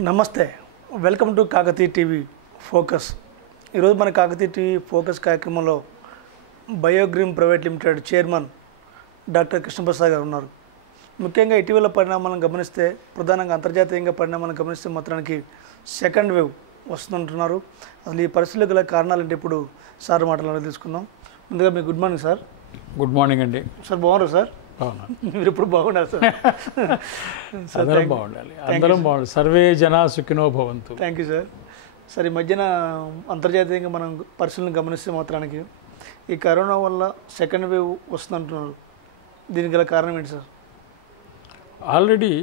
నమస్తే, welcome to Kakatiya TV focus. ఈరోజు మన కాకతీయ టీవీ ఫోకస్ కార్యక్రమంలో Biogreen private limited chairman doctor Krishnaprasad గారు ఉన్నారు. ముఖ్యంగా ఇటీవల పరిణామాలను గమనిస్తే, ప్రధానంగా అంతర్జాతీయంగా పరిణామాలను గమనిస్తే మాత్రానికి సెకండ్ వేవ్ వస్తుందంటున్నారు. అసలు ఈ పరిస్థితులు గల కారణాలు అంటే ఇప్పుడు సార్ మాటలు తీసుకుందాం. ముందుగా మీకు good morning sir. Good morning అండి. సార్ బాగున్నారు సార్? మీరు ఇప్పుడు బాగున్నారు సార్. అందరం బాగుండాలి, అందరం బాగుండాలి. సర్వే జనా సుఖినో భవంతు. Thank you sir. సార్, ఈ మధ్యన అంతర్జాతీయంగా మనం పరిస్థితులను గమనిస్తే మాత్రానికి ఈ కరోనా వల్ల సెకండ్ వేవ్ వస్తుందంటున్నారు. దీనికి గల కారణం ఏంటి సార్? ఆల్రెడీ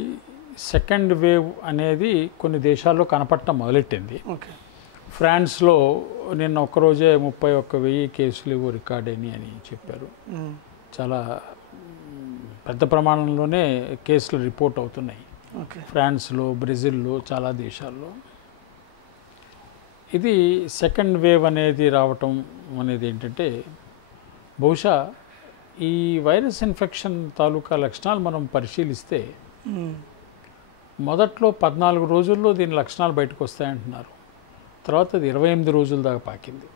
సెకండ్ వేవ్ అనేది కొన్ని దేశాల్లో కనపడటం మొదలెట్టింది. ఓకే. ఫ్రాన్స్లో నిన్న ఒక్కరోజే 31,000 కేసులు రికార్డ్ అయినాయి అని చెప్పారు. చాలా పెద్ద ప్రమాణంలోనే కేసులు రిపోర్ట్ అవుతున్నాయి. ఓకే. ఫ్రాన్స్లో, బ్రెజిల్లో, చాలా దేశాల్లో. ఇది సెకండ్ వేవ్ అనేది రావటం అనేది ఏంటంటే, బహుశా ఈ వైరస్ ఇన్ఫెక్షన్ తాలూకా లక్షణాలు మనం పరిశీలిస్తే మొదట్లో 14 రోజుల్లో దీని లక్షణాలు బయటకు వస్తాయంటున్నారు. తర్వాత అది 28 రోజుల దాకా పాకింది.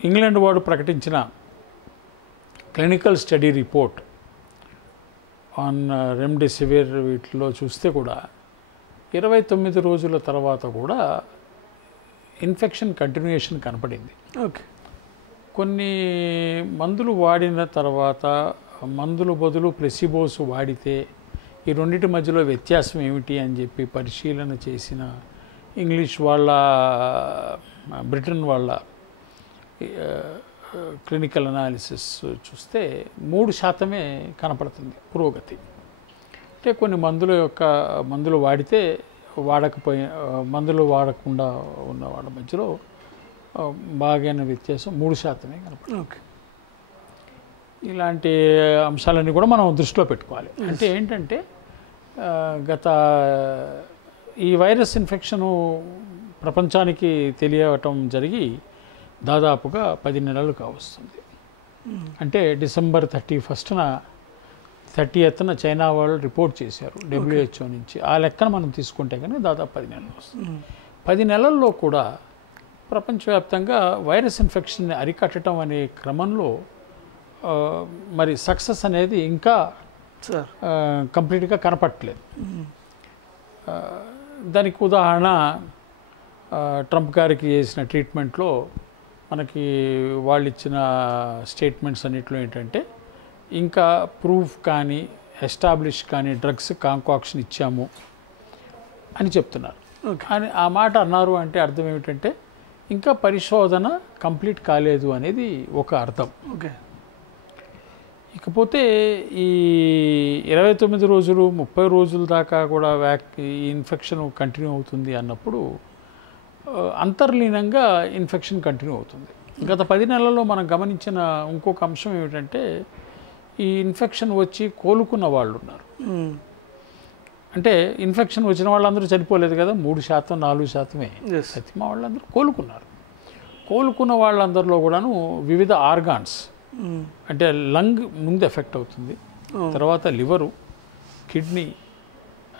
ఇంగ్లాండ్ వాడు ప్రకటించిన clinical study report on remdesivir వీటిలో చూస్తే కూడా 29 రోజుల తర్వాత కూడా ఇన్ఫెక్షన్ కంటిన్యూయేషన్ కనపడింది. ఓకే. కొన్ని మందులు వాడిన తర్వాత మందులు బదులు ప్లెసిబోస్ వాడితే ఈ రెండింటి మధ్యలో వ్యత్యాసం ఏమిటి అని చెప్పి పరిశీలన చేసిన ఇంగ్లీష్ వాళ్ళ, బ్రిటన్ వాళ్ళ క్లినికల్ అనాలిసిస్ చూస్తే 3% కనపడుతుంది పురోగతి. అంటే కొన్ని మందులు వాడితే మందులు వాడకుండా ఉన్న వాళ్ళ మధ్యలో బాగైన వ్యత్యాసం 3% కనపడుతుంది. ఓకే. ఇలాంటి అంశాలన్నీ కూడా మనం దృష్టిలో పెట్టుకోవాలి. అంటే ఏంటంటే, ఈ వైరస్ ఇన్ఫెక్షను ప్రపంచానికి తెలియటం జరిగి దాదాపుగా 10 నెలలు కావస్తుంది. అంటే డిసెంబర్ 30న చైనా వాళ్ళు రిపోర్ట్ చేశారు WHO నుంచి. ఆ లెక్కన మనం తీసుకుంటే కానీ దాదాపు 10 నెలలు వస్తుంది. 10 నెలల్లో కూడా ప్రపంచవ్యాప్తంగా వైరస్ ఇన్ఫెక్షన్ని అరికట్టడం అనే క్రమంలో మరి సక్సెస్ అనేది ఇంకా కంప్లీట్గా కనపట్టలేదు. దానికి ఉదాహరణ ట్రంప్ గారికి చేసిన ట్రీట్మెంట్లో మనకి వాళ్ళు ఇచ్చిన స్టేట్మెంట్స్ అన్నింటిలో ఏంటంటే, ఇంకా ప్రూఫ్ కానీ ఎస్టాబ్లిష్ కానీ డ్రగ్స్ కాంకాక్షన్ ఇచ్చాము అని చెప్తున్నారు. కానీ ఆ మాట అన్నారు అంటే అర్థం ఏమిటంటే, ఇంకా పరిశోధన కంప్లీట్ కాలేదు అనేది ఒక అర్థం. ఓకే. ఇకపోతే ఈ 29 రోజులు 30 రోజుల దాకా కూడా ఈ ఇన్ఫెక్షన్ కంటిన్యూ అవుతుంది అన్నప్పుడు అంతర్లీనంగా ఇన్ఫెక్షన్ కంటిన్యూ అవుతుంది. గత 10 నెలల్లో మనం గమనించిన ఇంకొక అంశం ఏమిటంటే, ఈ ఇన్ఫెక్షన్ వచ్చి కోలుకున్న వాళ్ళు ఉన్నారు. అంటే ఇన్ఫెక్షన్ వచ్చిన వాళ్ళందరూ చనిపోలేదు కదా, 3%, 4%. సత్యమా వాళ్ళందరూ కోలుకున్నారు. కోలుకున్న వాళ్ళందరిలో కూడాను వివిధ ఆర్గాన్స్, అంటే లంగ్ ముందు ఎఫెక్ట్ అవుతుంది, తర్వాత లివరు, కిడ్నీ,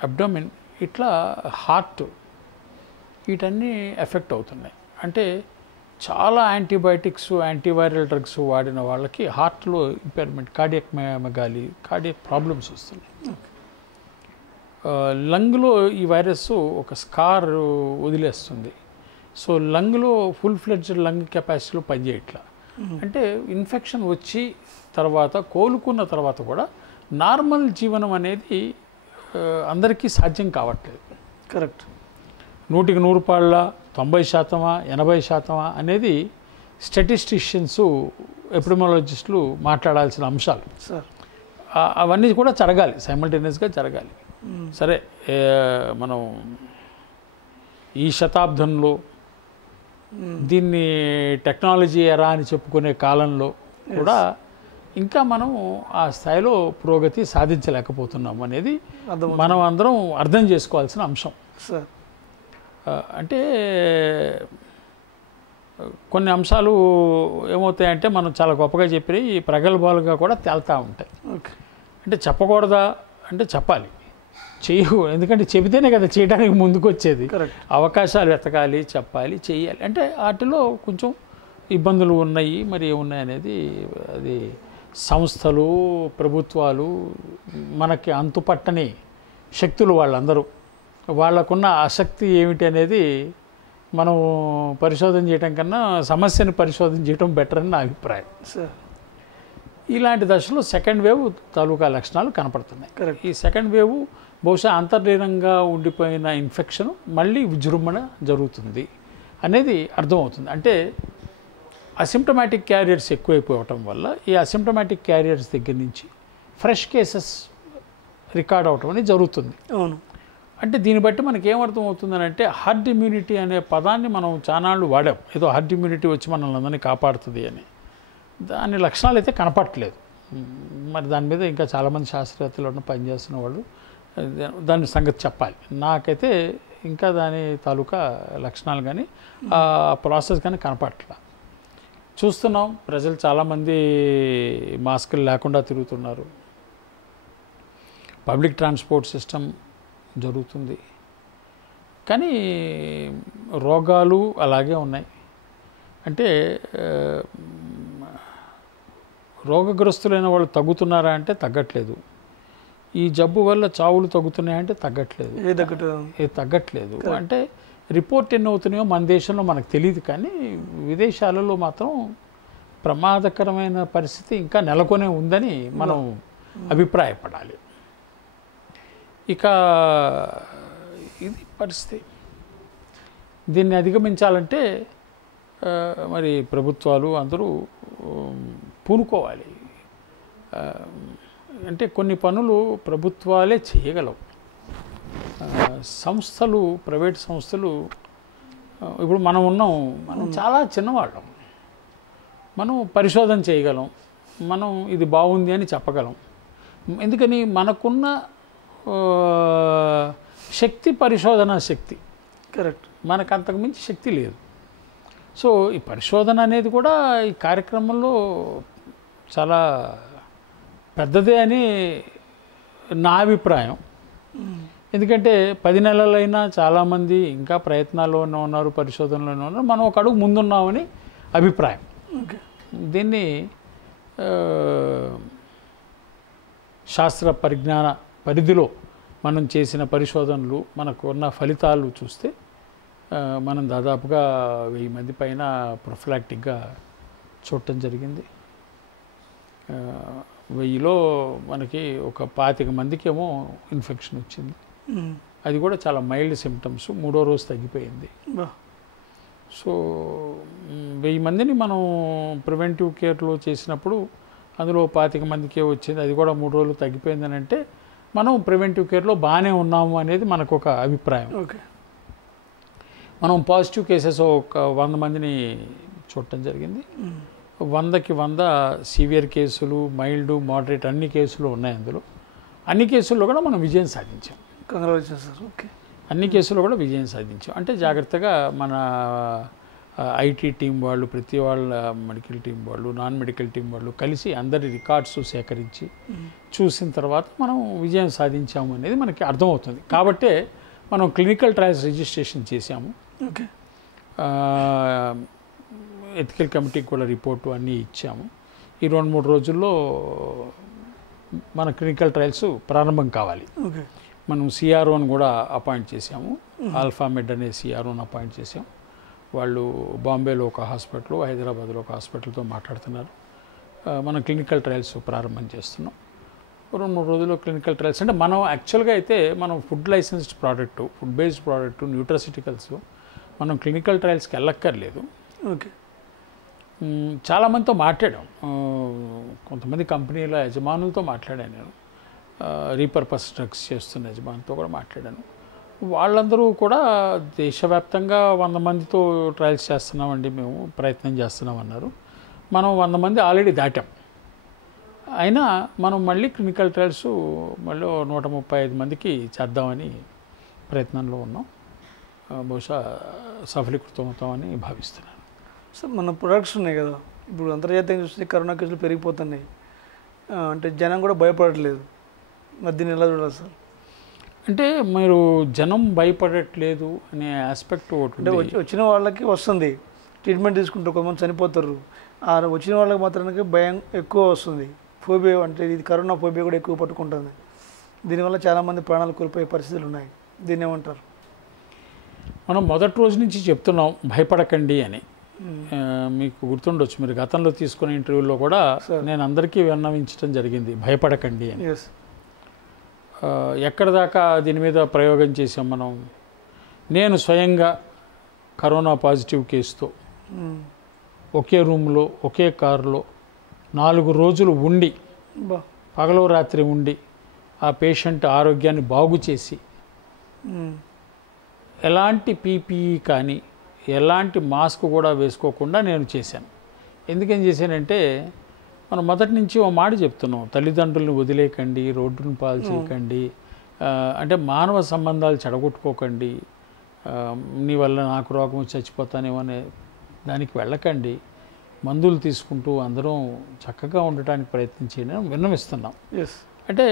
అబ్డోమిన్, ఇట్లా హార్ట్, వీటన్నీ ఎఫెక్ట్ అవుతున్నాయి. అంటే చాలా యాంటీబయాటిక్స్, యాంటీవైరల్ డ్రగ్స్ వాడిన వాళ్ళకి హార్ట్లో ఇంపైర్మెంట్, కార్డియక్ ప్రాబ్లమ్స్ వస్తున్నాయి. లంగ్లో ఈ వైరస్ ఒక స్కార్ వదిలేస్తుంది. సో లంగ్లో ఫుల్ ఫ్లెడ్జ్డ్ లంగ్ కెపాసిటీలో పనిచేయట్లా. అంటే ఇన్ఫెక్షన్ వచ్చి తర్వాత కోలుకున్న తర్వాత కూడా నార్మల్ జీవనం అనేది అందరికీ సాధ్యం కావట్లేదు. కరెక్ట్. 100కి 100 పాళ్ళ 90%, 80% అనేది స్టాటిస్టిషియన్స్, ఎపిడెమియాలజిస్టులు మాట్లాడాల్సిన అంశాలు. అవన్నీ కూడా జరగాలి, సైమల్టేనియస్గా జరగాలి. సరే, మనం ఈ శతాబ్దంలో దీన్ని టెక్నాలజీ ఎరా అని చెప్పుకునే కాలంలో కూడా ఇంకా మనం ఆ స్థాయిలో పురోగతి సాధించలేకపోతున్నాం అనేది మనం అందరం అర్థం చేసుకోవాల్సిన అంశం. అంటే కొన్ని అంశాలు ఏమవుతాయంటే, మనం చాలా గొప్పగా చెప్పి ప్రగల్భాలుగా కూడా తేలుతూ ఉంటాయి. అంటే చెప్పకూడదా అంటే చెప్పాలి. చేయవు, ఎందుకంటే చెబితేనే కదా చేయడానికి ముందుకు వచ్చేది. కరెక్ట్. అవకాశాలు వెతకాలి, చెప్పాలి, చేయాలి. అంటే వాటిలో కొంచెం ఇబ్బందులు ఉన్నాయి. మరి ఏమున్నాయి అనేది అది సంస్థలు, ప్రభుత్వాలు, మనకి అంతుపట్టని శక్తులు వాళ్ళందరూ, వాళ్ళకున్న ఆసక్తి ఏమిటి అనేది మనం పరిశోధన చేయడం కన్నా సమస్యను పరిశోధన చేయడం బెటర్ అని నా అభిప్రాయం. సార్ ఇలాంటి దశలో సెకండ్ వేవ్ తాలూకా లక్షణాలు కనపడుతున్నాయి. కరెక్ట్. ఈ సెకండ్ వేవ్ బహుశా అంతర్లీనంగా ఉండిపోయిన ఇన్ఫెక్షన్ మళ్ళీ విజృంభణ జరుగుతుంది అనేది అర్థమవుతుంది. అంటే అసిమ్టమాటిక్ క్యారియర్స్ ఎక్కువైపోవటం వల్ల ఈ అసిమ్టమాటిక్ క్యారియర్స్ దగ్గర నుంచి ఫ్రెష్ కేసెస్ రికార్డ్ అవటం అనేది జరుగుతుంది. అవును. అంటే దీన్ని బట్టి మనకి ఏమర్థం అవుతుందని అంటే హర్డ్ ఇమ్యూనిటీ అనే పదాన్ని మనం చానాళ్ళు వాడాం. ఏదో హర్డ్ ఇమ్యూనిటీ వచ్చి మనల్ని అందరినీ కాపాడుతుంది అని. దాని లక్షణాలు అయితే కనపట్లేదు. మరి దాని మీద ఇంకా చాలామంది శాస్త్రవేత్తలు పనిచేస్తున్న వాళ్ళు దాని సంగతి చెప్పాలి. నాకైతే ఇంకా దాని తాలూకా లక్షణాలు కానీ ఆ ప్రాసెస్ కానీ కనపట్ల. చూస్తున్నాం, ప్రజలు చాలామంది మాస్కులు లేకుండా తిరుగుతున్నారు. పబ్లిక్ ట్రాన్స్పోర్ట్ సిస్టమ్ జరుగుతుంది, కానీ రోగాలు అలాగే ఉన్నాయి. అంటే రోగగ్రస్తులైన వాళ్ళు తగ్గుతున్నారా అంటే తగ్గట్లేదు. ఈ జబ్బు వల్ల చావులు తగ్గుతున్నాయంటే తగ్గట్లేదు. ఏ తగ్గట్లేదు. అంటే రిపోర్ట్ ఎన్ని అవుతున్నాయో మన దేశంలో మనకు తెలియదు, కానీ విదేశాలలో మాత్రం ప్రమాదకరమైన పరిస్థితి ఇంకా నెలకొనే ఉందని మనం అభిప్రాయపడాలి. ఇక ఇది పరిస్థితి. దీన్ని అధిగమించాలంటే మరి ప్రభుత్వాలు అందరూ పూనుకోవాలి. అంటే కొన్ని పనులు ప్రభుత్వాలే చేయగలవు. సంస్థలు, ప్రైవేట్ సంస్థలు, ఇప్పుడు మనం ఉన్నాం, మనం చాలా చిన్నవాళ్ళం. మనం పరిశోధన చేయగలం, మనం ఇది బాగుంది అని చెప్పగలం. ఎందుకని మనకున్న శక్తి పరిశోధన శక్తి. కరెక్ట్. మనకు అంతకుమించి శక్తి లేదు. సో ఈ పరిశోధన అనేది కూడా ఈ కార్యక్రమంలో చాలా పెద్దదే అని నా అభిప్రాయం. ఎందుకంటే 10 నెలలైనా చాలామంది ఇంకా ప్రయత్నాల్లోనే ఉన్నారు, పరిశోధనలోనే ఉన్నారు. మనం ఒక అడుగు ముందున్నామని అభిప్రాయం. దీన్ని శాస్త్ర పరిజ్ఞాన పరిధిలో మనం చేసిన పరిశోధనలు, మనకు ఉన్న ఫలితాలు చూస్తే మనం దాదాపుగా 1000 మంది పైన ప్రొఫిలాక్టిక్గా చూడటం జరిగింది. 1000లో మనకి ఒక 25 మందికేమో ఇన్ఫెక్షన్ వచ్చింది. అది కూడా చాలా మైల్డ్ సిమ్టమ్స్, 3వ రోజు తగ్గిపోయింది. సో 1000 మందిని మనం ప్రివెంటివ్ కేర్లో చేసినప్పుడు అందులో 25 మందికే వచ్చింది. అది కూడా 3 రోజులు తగ్గిపోయిందని అంటే మనం ప్రివెంటివ్ కేర్లో బాగానే ఉన్నాము అనేది మనకు ఒక అభిప్రాయం. ఓకే. మనం పాజిటివ్ కేసెస్ ఒక 100 మందిని చూడటం జరిగింది. 100కి 100 సివియర్ కేసులు, మైల్డ్, మోడరేట్ అన్ని కేసులు ఉన్నాయి. అందులో అన్ని కేసుల్లో కూడా మనం విజయం సాధించాం. Congratulations sir. ఓకే. అన్ని కేసుల్లో కూడా విజయం సాధించాం. అంటే జాగ్రత్తగా మన ఐటీ టీం వాళ్ళు, ప్రతి వాళ్ళ మెడికల్ టీం వాళ్ళు, నాన్ మెడికల్ టీం వాళ్ళు కలిసి అందరి రికార్డ్స్ సేకరించి చూసిన తర్వాత మనం విజయం సాధించాము అనేది మనకి అర్థమవుతుంది. కాబట్టే మనం క్లినికల్ ట్రయల్స్ రిజిస్ట్రేషన్ చేశాము. ఓకే. ఎథికల్ కమిటీకి కూడా రిపోర్టు అన్నీ ఇచ్చాము. ఈ 2-3 రోజుల్లో మన క్లినికల్ ట్రయల్స్ ప్రారంభం కావాలి. ఓకే. మనం సిఆర్ఓని కూడా అపాయింట్ చేసాము. ఆల్ఫామెడ్ అనే సిఆర్ఓని అపాయింట్ చేసాము. వాళ్ళు బాంబేలో ఒక హాస్పిటల్, హైదరాబాద్లో ఒక హాస్పిటల్తో మాట్లాడుతున్నారు. మనం క్లినికల్ ట్రయల్స్ ప్రారంభం చేస్తున్నాం. 2-3 రోజుల్లో క్లినికల్ ట్రయల్స్ అంటే మనం యాక్చువల్గా అయితే మనం food licensed product, food based product, nutraceuticals మనం క్లినికల్ ట్రయల్స్కి వెళ్ళక్కర్లేదు. ఓకే. చాలామందితో మాట్లాడాం. కొంతమంది కంపెనీల యజమానులతో మాట్లాడాను నేను. రీపర్పస్ డ్రగ్స్ చేస్తున్న యజమానితో కూడా మాట్లాడాను. వాళ్ళందరూ కూడా దేశవ్యాప్తంగా 100 మందితో ట్రయల్స్ చేస్తున్నామండి, మేము ప్రయత్నం చేస్తున్నామన్నారు. మనం 100 మంది ఆల్రెడీ దాటాం. అయినా మనం మళ్ళీ క్లినికల్ ట్రయల్స్ మళ్ళీ 135 మందికి చేద్దామని ప్రయత్నంలో ఉన్నాం. బహుశా సఫలీకృతం అవుతామని భావిస్తున్నాను. సార్, మన ప్రొడక్ట్స్ ఉన్నాయి కదా, ఇప్పుడు అంతర్జాతీయంగా చూస్తే కరోనా కేసులు పెరిగిపోతున్నాయి. అంటే జనం కూడా భయపడట్లేదు. మరి దీన్ని ఎలా చూడాలి సార్? అంటే మీరు జనం భయపడట్లేదు అనే ఆస్పెక్ట్ ఒకటి అంటే ఉంది. వచ్చిన వాళ్ళకి వస్తుంది, ట్రీట్మెంట్ తీసుకుంటారు, కొంతమంది చనిపోతారు. ఆ వచ్చిన వాళ్ళకి మాత్రానికి భయం ఎక్కువ వస్తుంది. ఫోబియా అంటే ఇది కరోనా ఫోబియా కూడా ఎక్కువ పట్టుకుంటుంది. దీనివల్ల చాలామంది ప్రాణాలు కోల్పోయే పరిస్థితులు ఉన్నాయి. దీన్ని ఏమంటారు? మనం మొదటి రోజు నుంచి చెప్తున్నాం భయపడకండి అని. మీకు గుర్తుండొచ్చు, మీరు గతంలో తీసుకునే ఇంటర్వ్యూలో కూడా నేను అందరికీ విన్నవించడం జరిగింది భయపడకండి అని. ఎస్. ఎక్కడ దాకా దీని మీద ప్రయోగం చేసాం మనం. నేను స్వయంగా కరోనా పాజిటివ్ కేసుతో ఒకే రూమ్లో ఒకే కారులో 4 రోజులు ఉండి, పగలు రాత్రి ఉండి ఆ పేషెంట్ ఆరోగ్యాన్ని బాగు చేసి ఎలాంటి పీపీఈ కానీ ఎలాంటి మాస్క్ కూడా వేసుకోకుండా నేను చేశాను. ఎందుకని చేశానంటే మనం మొదటి నుంచి ఓ మాట చెప్తున్నాం, తల్లిదండ్రులను వదిలేయకండి, రోడ్డును పాలు చేయకండి, అంటే మానవ సంబంధాలు చెడగొట్టుకోకండి, నీ వల్ల నాకు రోగం చచ్చిపోతానేమో అనే దానికి వెళ్ళకండి, మందులు తీసుకుంటూ అందరం చక్కగా ఉండటానికి ప్రయత్నించేయని విన్నవిస్తున్నాం. అంటే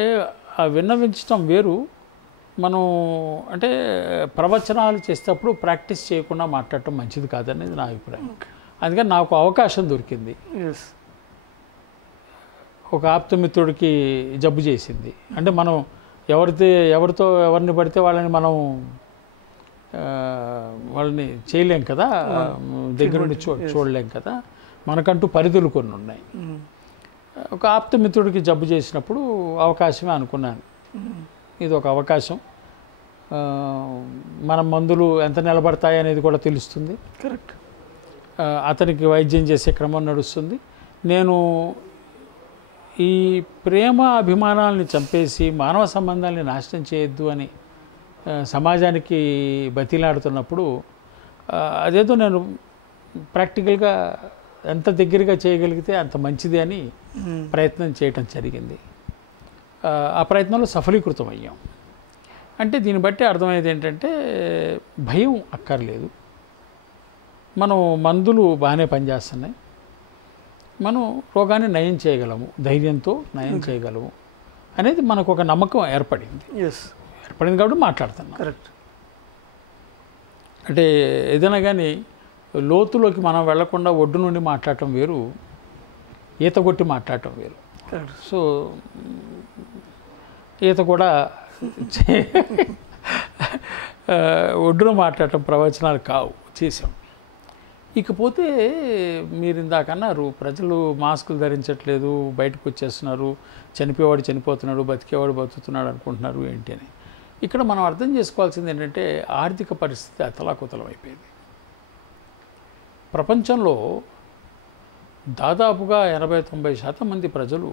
ఆ విన్నవించడం వేరు, మనం అంటే ప్రవచనాలు చేసేటప్పుడు ప్రాక్టీస్ చేయకుండా మాట్లాడటం మంచిది కాదనేది నా అభిప్రాయం. అందుకని నాకు అవకాశం దొరికింది. ఒక ఆప్తమిత్రుడికి జబ్బు చేసింది అంటే మనం ఎవరితో ఎవరిని పడితే వాళ్ళని వాళ్ళని చేయలేం కదా, దగ్గర నుండి చూడలేం కదా, మనకంటూ పరిధులు కొన్ని ఉన్నాయి. ఒక ఆప్తమిత్రుడికి జబ్బు చేసినప్పుడు అవకాశమే అనుకున్నాను, ఇది ఒక అవకాశం, మన మందులు ఎంత నిలబడతాయి అనేది కూడా తెలుస్తుంది, కరెక్ట్, అతనికి వైద్యం చేసే క్రమం నడుస్తుంది. నేను ఈ ప్రేమ అభిమానాలని చంపేసి మానవ సంబంధాలని నాశనం చేయొద్దు అని సమాజానికి బతిలాడుతున్నప్పుడు అదేదో నేను ప్రాక్టికల్గా ఎంత దగ్గరగా చేయగలిగితే అంత మంచిది అని ప్రయత్నం చేయటం జరిగింది. ఆ ప్రయత్నంలో సఫలీకృతం అయ్యాం. అంటే దీన్ని బట్టి అర్థమయ్యేది ఏంటంటే భయం అక్కర్లేదు, మనం మందులు బాగానే పనిచేస్తున్నాయి, మనం రోగాన్ని నయం చేయగలము, ధైర్యంతో నయం చేయగలము అనేది మనకు ఒక నమ్మకం ఏర్పడింది. ఏర్పడింది కాబట్టి మాట్లాడుతున్నాం. కరెక్ట్. అంటే ఏదైనా కానీ లోతులోకి మనం వెళ్లకుండా ఒడ్డు నుండి మాట్లాడటం వేరు, ఈత కొట్టి మాట్లాడటం వేరు. సో ఈత కూడా ఒడ్డున మాట్లాడటం ప్రవచనాలు కావు, చేసాం. ఇకపోతే మీరు ఇందాక అన్నారు ప్రజలు మాస్కులు ధరించట్లేదు, బయటకు వచ్చేస్తున్నారు, చనిపోయేవాడు చనిపోతున్నాడు, బతికేవాడు బతుకుతున్నాడు అనుకుంటున్నారు ఏంటి అని. ఇక్కడ మనం అర్థం చేసుకోవాల్సింది ఏంటంటే ఆర్థిక పరిస్థితి అతలాకుతలం అయిపోయింది. ప్రపంచంలో దాదాపుగా 80-90% మంది ప్రజలు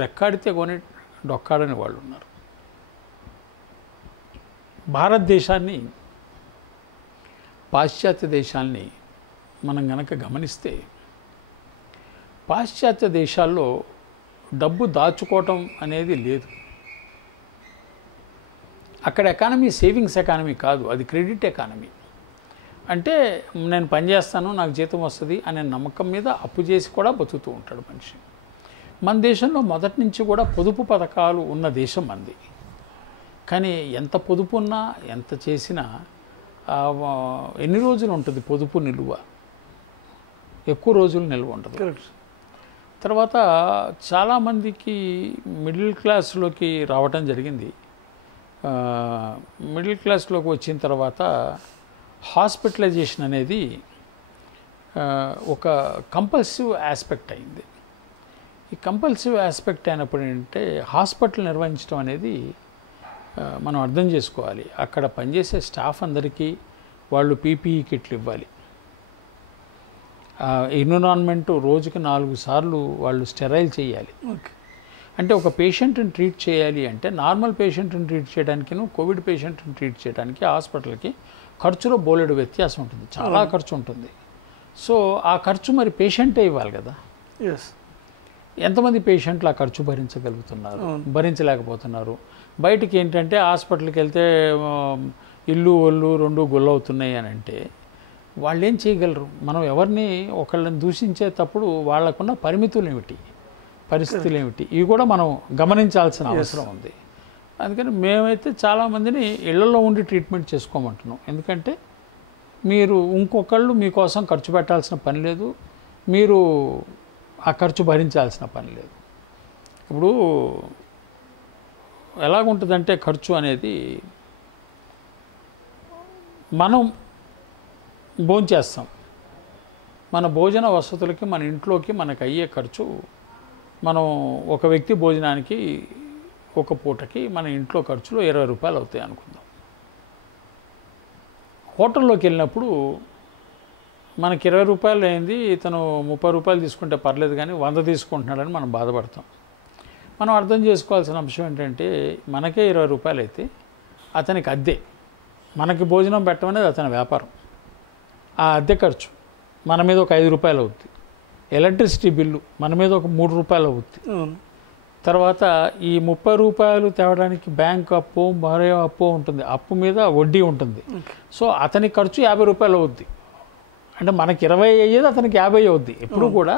రెక్కాడితే కొని డొక్కాడని వాళ్ళు ఉన్నారు. భారతదేశాన్ని, పాశ్చాత్య దేశాల్ని మనం గనక గమనిస్తే పాశ్చాత్య దేశాల్లో డబ్బు దాచుకోవటం అనేది లేదు. అక్కడ ఎకానమీ సేవింగ్స్ ఎకానమీ కాదు, అది క్రెడిట్ ఎకానమీ. అంటే నేను పనిచేస్తాను, నాకు జీతం వస్తుంది అనే నమ్మకం మీద అప్పు చేసి కూడా బతుకుతూ ఉంటాడు మనిషి. మన దేశంలో మొదటి నుంచి కూడా పొదుపు పథకాలు ఉన్న దేశం మంది. కానీ ఎంత పొదుపు ఉన్నా ఎంత చేసినా ఎన్ని రోజులు ఉంటుంది పొదుపు నిలువ? ఎక్కువ రోజులు నిల్వ ఉండదు. తర్వాత చాలామందికి మిడిల్ క్లాస్లోకి రావటం జరిగింది. మిడిల్ క్లాస్లోకి వచ్చిన తర్వాత హాస్పిటలైజేషన్ అనేది ఒక కంపల్సివ్ ఆస్పెక్ట్ అయింది. ఈ కంపల్సివ్ ఆస్పెక్ట్ అయినప్పుడు ఏంటంటే హాస్పిటల్ నిర్వహించడం అనేది మనం అర్థం చేసుకోవాలి. అక్కడ పనిచేసే స్టాఫ్ అందరికీ వాళ్ళు పీపీఈ కిట్లు ఇవ్వాలి. ఎన్విరాన్మెంట్ రోజుకి 4 సార్లు వాళ్ళు స్టెరైల్ చేయాలి. అంటే ఒక పేషెంట్ని ట్రీట్ చేయాలి అంటే నార్మల్ పేషెంట్ని ట్రీట్ చేయడానికి, కోవిడ్ పేషెంట్ని ట్రీట్ చేయడానికి హాస్పిటల్కి ఖర్చులో బోలెడు వ్యత్యాసం ఉంటుంది, చాలా ఖర్చు ఉంటుంది. సో ఆ ఖర్చు మరి పేషెంటే ఇవ్వాలి కదా. ఎంతమంది పేషెంట్లు ఆ ఖర్చు భరించగలుగుతున్నారు? భరించలేకపోతున్నారు. బయటికి ఏంటంటే హాస్పిటల్కి వెళ్తే ఇల్లు ఒళ్ళు 2 గుల్లవుతున్నాయి అని అంటే వాళ్ళు ఏం చేయగలరు? మనం ఎవరిని ఒకళ్ళని దూషించేటప్పుడు వాళ్ళకున్న పరిమితులు ఏమిటి, పరిస్థితులు ఏమిటి, ఇవి కూడా మనం గమనించాల్సిన అవసరం ఉంది. అందుకని మేమైతే చాలామందిని ఇళ్లలో ఉండి ట్రీట్మెంట్ చేసుకోమంటున్నాం. ఎందుకంటే మీరు ఇంకొకళ్ళు మీకోసం ఖర్చు పెట్టాల్సిన పని లేదు, మీరు ఆ ఖర్చు భరించాల్సిన పని లేదు. ఇప్పుడు ఎలాగుంటుందంటే ఖర్చు అనేది మనం భోంచేస్తాం, మన భోజన వసతులకి మన ఇంట్లోకి మనకు అయ్యే ఖర్చు, మనం ఒక వ్యక్తి భోజనానికి ఒక పూటకి మన ఇంట్లో ఖర్చులు 20 రూపాయలు అవుతాయి అనుకుందాం. హోటల్లోకి వెళ్ళినప్పుడు మనకి 20 రూపాయలు అయింది, ఇతను 30 రూపాయలు తీసుకుంటే పర్లేదు కానీ 100 తీసుకుంటున్నాడని మనం బాధపడతాం. మనం అర్థం చేసుకోవాల్సిన అంశం ఏంటంటే మనకే 20 రూపాయలు అయితే అతనికి అద్దె, మనకి భోజనం పెట్టడం అనేది అతని వ్యాపారం, ఆ అద్దె ఖర్చు మన మీద ఒక 5 రూపాయలు అవుద్ది. ఎలక్ట్రిసిటీ బిల్లు మన మీద ఒక 3 రూపాయలు అవుద్ది. తర్వాత ఈ 30 రూపాయలు తేవడానికి బ్యాంక్ అప్పు మరో అప్పు ఉంటుంది, అప్పు మీద వడ్డీ ఉంటుంది. సో అతని ఖర్చు 50 రూపాయలు అవుద్ది. అంటే మనకి 20 అయ్యేది అతనికి 50 అవుద్ది. ఎప్పుడు కూడా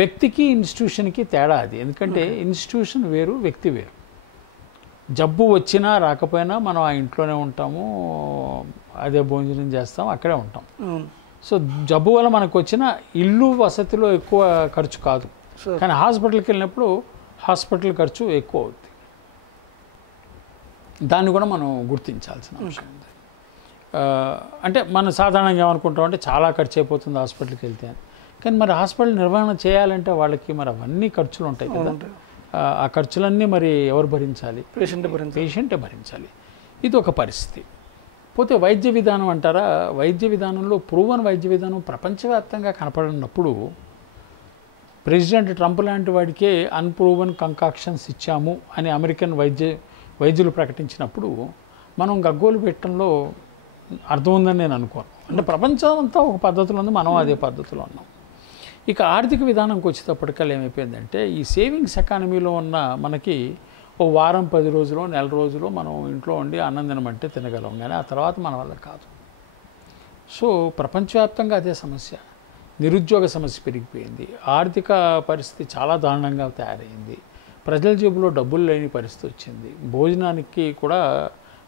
వ్యక్తికి ఇన్స్టిట్యూషన్కి తేడా అది. ఎందుకంటే ఇన్స్టిట్యూషన్ వేరు, వ్యక్తి వేరు. జబ్బు వచ్చినా రాకపోయినా మనం ఆ ఇంట్లోనే ఉంటాము, అదే భోజనం చేస్తాం, అక్కడే ఉంటాం. సో జబ్బు వల్ల మనకు వచ్చిన ఇల్లు వసతిలో ఎక్కువ ఖర్చు కాదు, కానీ హాస్పిటల్కి వెళ్ళినప్పుడు హాస్పిటల్ ఖర్చు ఎక్కువ అవుతుంది. దాన్ని కూడా మనం గుర్తించాల్సిన అంశం ఉంది. అంటే మనం సాధారణంగా ఏమనుకుంటాం అంటే చాలా ఖర్చు అయిపోతుంది హాస్పిటల్కి వెళ్తే అని. కానీ మరి హాస్పిటల్ నిర్వహణ చేయాలంటే వాళ్ళకి మరి అవన్నీ ఖర్చులు ఉంటాయి కదా. ఆ ఖర్చులన్నీ మరి ఎవరు భరించాలి? పేషెంటే భరించాలి. ఇది ఒక పరిస్థితి. పోతే వైద్య విధానం అంటారా, వైద్య విధానంలో ప్రూవన్ వైద్య విధానం ప్రపంచవ్యాప్తంగా కనపడినప్పుడు ప్రెసిడెంట్ ట్రంప్ లాంటి వాడికే అన్ప్రూవన్ కంకాక్షన్స్ ఇచ్చాము అని అమెరికన్ వైద్యులు ప్రకటించినప్పుడు మనం గగ్గోలు పెట్టడంలో అర్థం ఉందని నేను అనుకోను. అంటే ప్రపంచం అంతా ఒక పద్ధతిలో ఉంది, మనం అదే పద్ధతిలో ఉన్నాం. ఇక ఆర్థిక విధానంకి వచ్చేటప్పటికల్లా ఏమైపోయిందంటే ఈ సేవింగ్స్ ఎకానమీలో ఉన్న మనకి ఓ వారం 10 రోజులు నెల రోజులు మనం ఇంట్లో ఉండి అన్నం తినమంటే తినగలం, కానీ ఆ తర్వాత మన వల్ల కాదు. సో ప్రపంచవ్యాప్తంగా అదే సమస్య. నిరుద్యోగ సమస్య పెరిగిపోయింది, ఆర్థిక పరిస్థితి చాలా దారుణంగా తయారైంది, ప్రజల జేబులో డబ్బులు లేని పరిస్థితి వచ్చింది, భోజనానికి కూడా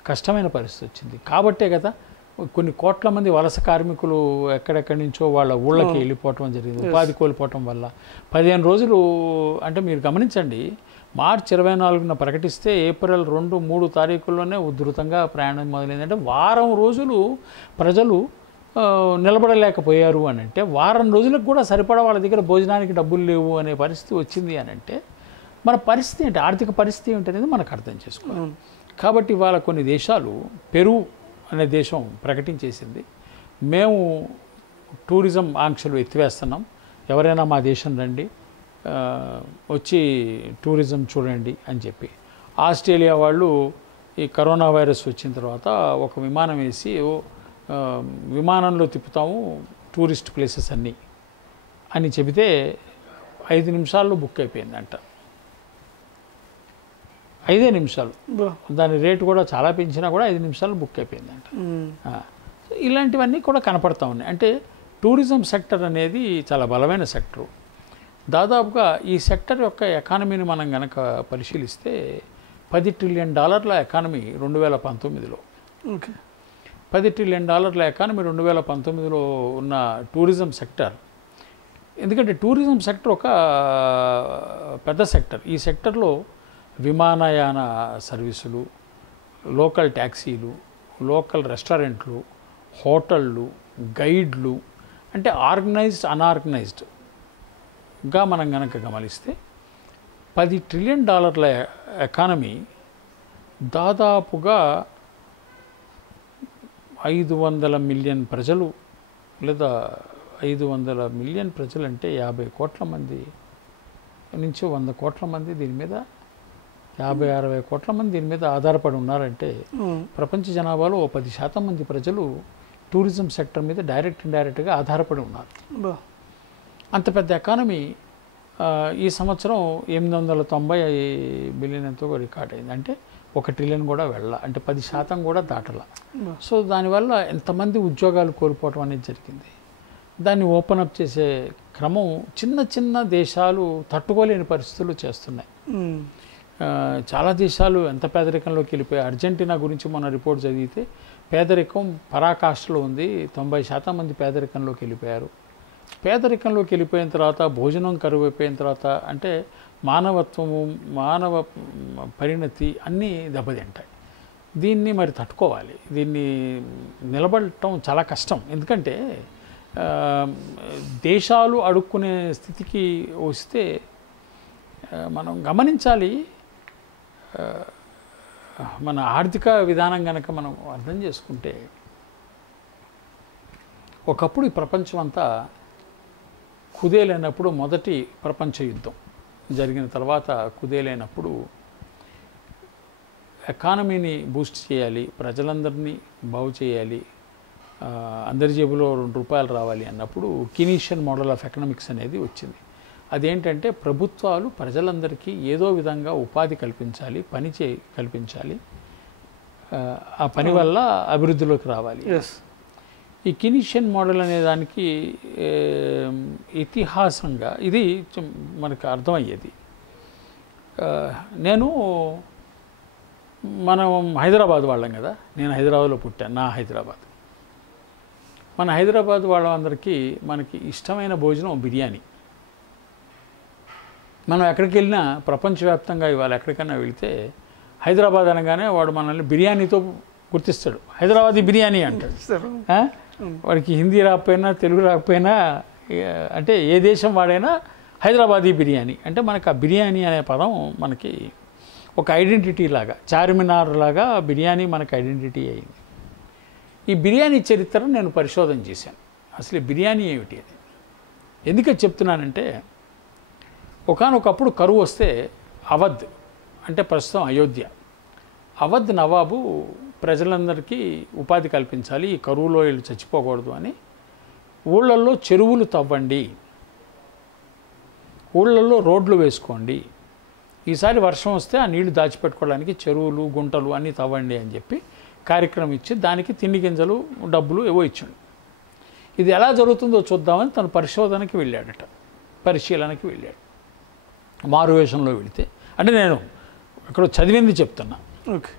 కష్టమైన పరిస్థితి వచ్చింది. కాబట్టే కదా కొన్ని కోట్ల మంది వలస కార్మికులు ఎక్కడెక్కడి నుంచో వాళ్ళ ఊళ్ళకి వెళ్ళిపోవటం జరిగింది, ఉపాధి కోల్పోవటం వల్ల. 15 రోజులు అంటే మీరు గమనించండి, మార్చి 24న ప్రకటిస్తే ఏప్రిల్ 2, 3 తారీఖుల్లోనే ఉధృతంగా ప్రయాణం మొదలైంది. అంటే వారం రోజులు ప్రజలు నిలబడలేకపోయారు అని అంటే, వారం రోజులకు కూడా సరిపడా వాళ్ళ దగ్గర భోజనానికి డబ్బులు లేవు అనే పరిస్థితి వచ్చింది అని అంటే మన పరిస్థితి ఏంటి, ఆర్థిక పరిస్థితి ఏంటి అనేది మనకు అర్థం చేసుకోవాలి. కాబట్టి ఇవాళ కొన్ని దేశాలు, పెరు అనే దేశం ప్రకటించేసింది, మేము టూరిజం ఆంక్షలు ఎత్తివేస్తున్నాం, ఎవరైనా మా దేశం రండి, వచ్చి టూరిజం చూడండి అని చెప్పి. ఆస్ట్రేలియా వాళ్ళు ఈ కరోనా వైరస్ వచ్చిన తర్వాత ఒక విమానం వేసి విమానంలో తిప్పుతాము టూరిస్ట్ ప్లేసెస్ అన్నీ అని చెబితే 5 నిమిషాల్లో బుక్ అయిపోయిందంట. 5 నిమిషాలు. దాని రేటు కూడా చాలా పెంచినా కూడా 5 నిమిషాలు బుక్ అయిపోయిందంట. ఇలాంటివన్నీ కూడా కనపడతా ఉన్నాయి. అంటే టూరిజం సెక్టర్ అనేది చాలా బలమైన సెక్టరు. దాదాపుగా ఈ సెక్టర్ యొక్క ఎకానమీని మనం కనుక పరిశీలిస్తే $10 ట్రిలియన్ ఎకానమీ 2019లో. $10 ట్రిలియన్ ఎకానమీ 2019లో ఉన్న టూరిజం సెక్టర్. ఎందుకంటే టూరిజం సెక్టర్ ఒక పెద్ద సెక్టర్. ఈ సెక్టర్లో విమానయాన సర్వీసులు, లోకల్ ట్యాక్సీలు, లోకల్ రెస్టారెంట్లు, హోటళ్ళు, గైడ్లు, అంటే ఆర్గనైజ్డ్ అన్ఆర్గనైజ్డ్గా మనం కనుక గమనిస్తే $10 ట్రిలియన్ ఎకానమీ దాదాపుగా 500 మిలియన్ ప్రజలు, లేదా 500 మిలియన్ ప్రజలు అంటే 50 కోట్ల మంది నుంచి 100 కోట్ల మంది దీని మీద, 50-60 కోట్ల మంది దీని మీద ఆధారపడి ఉన్నారంటే ప్రపంచ జనాభాలో 10% మంది ప్రజలు టూరిజం సెక్టర్ మీద డైరెక్ట్ ఇండైరెక్ట్గా ఆధారపడి ఉన్నారు. అంత పెద్ద ఎకానమీ ఈ సంవత్సరం 890 బిలియన్ ఎంతో రికార్డ్ అయింది. అంటే 1 ట్రిలియన్ కూడా అంటే 10% కూడా దాటల. సో దానివల్ల ఎంతమంది ఉద్యోగాలు కోల్పోవటం అనేది జరిగింది. దాన్ని ఓపెన్ అప్ చేసే క్రమం చిన్న చిన్న దేశాలు తట్టుకోలేని పరిస్థితులు చేస్తున్నాయి. చాలా దేశాలు ఎంత పేదరికంలోకి వెళ్ళిపోయాయి. అర్జెంటీనా గురించి మన రిపోర్ట్ చదివితే పేదరికం పరాకాష్ఠలో ఉంది, 90% మంది పేదరికంలోకి వెళ్ళిపోయారు. పేదరికంలోకి వెళ్ళిపోయిన తర్వాత భోజనం కరువు అయిపోయిన తర్వాత అంటే మానవత్వము, మానవ పరిణతి అన్నీ దెబ్బతింటాయి. దీన్ని మరి తట్టుకోవాలి, దీన్ని నిలబడటం చాలా కష్టం. ఎందుకంటే దేశాలు అడుక్కునే స్థితికి వస్తే మనం గమనించాలి, మన ఆర్థిక విధానం కనుక మనం అర్థం చేసుకుంటే, ఒకప్పుడు ఈ ప్రపంచం అంతా కుదేలైనప్పుడు, మొదటి ప్రపంచ యుద్ధం జరిగిన తర్వాత కుదేలైనప్పుడు ఎకానమీని బూస్ట్ చేయాలి, ప్రజలందరినీ బాగు చేయాలి, అందరి జేబులో ₹2 రావాలి అన్నప్పుడు కీనీషియన్ మోడల్ ఆఫ్ ఎకనామిక్స్ అనేది వచ్చింది. అదేంటంటే ప్రభుత్వాలు ప్రజలందరికీ ఏదో విధంగా ఉపాధి కల్పించాలి, కల్పించాలి, ఆ పని వల్ల అభివృద్ధిలోకి రావాలి. ఈ కీనీషియన్ మోడల్ అనే దానికి ఇతిహాసంగా ఇది మనకు అర్థమయ్యేది. మనం హైదరాబాద్ వాళ్ళం కదా, నేను హైదరాబాద్లో పుట్టాను, నా హైదరాబాద్. మన హైదరాబాద్ వాళ్ళందరికీ మనకి ఇష్టమైన భోజనం బిర్యానీ. మనం ఎక్కడికి వెళ్ళినా ప్రపంచవ్యాప్తంగా ఇవాళ ఎక్కడికైనా వెళితే హైదరాబాద్ అనగానే వాడు మనల్ని బిర్యానీతో గుర్తిస్తాడు, హైదరాబాదీ బిర్యానీ అంటాడు. వాడికి హిందీ రాకపోయినా తెలుగు రాకపోయినా, అంటే ఏ దేశం వాడైనా హైదరాబాదీ బిర్యానీ అంటే మనకు ఆ బిర్యానీ అనే పదం మనకి ఒక ఐడెంటిటీ లాగా, చార్మినార్ లాగా బిర్యానీ మనకు ఐడెంటిటీ అయింది. ఈ బిర్యానీ చరిత్రను నేను పరిశోధన చేశాను. అసలు బిర్యానీ ఏమిటి అని ఎందుకని చెప్తున్నానంటే, ఒకానొకప్పుడు కరువు వస్తే అవధ్ అంటే ప్రస్తుతం అయోధ్య, అవధ్ నవాబు ప్రజలందరికీ ఉపాధి కల్పించాలి, ఈ కరువులో వీళ్ళు చచ్చిపోకూడదు అని ఊళ్ళల్లో చెరువులు తవ్వండి, ఊళ్ళల్లో రోడ్లు వేసుకోండి, ఈసారి వర్షం వస్తే ఆ నీళ్లు దాచిపెట్టుకోవడానికి చెరువులు గుంటలు అన్నీ తవ్వండి అని చెప్పి కార్యక్రమం ఇచ్చి దానికి తిండి గింజలు డబ్బులు ఏవో ఇచ్చాడు. ఇది ఎలా జరుగుతుందో చూద్దామని తను పరిశోధనకి వెళ్ళాడట, పరిశీలనకి వెళ్ళాడు. మారువేషంలో వెళితే, అంటే నేను అక్కడ చదివింది చెప్తున్నా, ఓకే,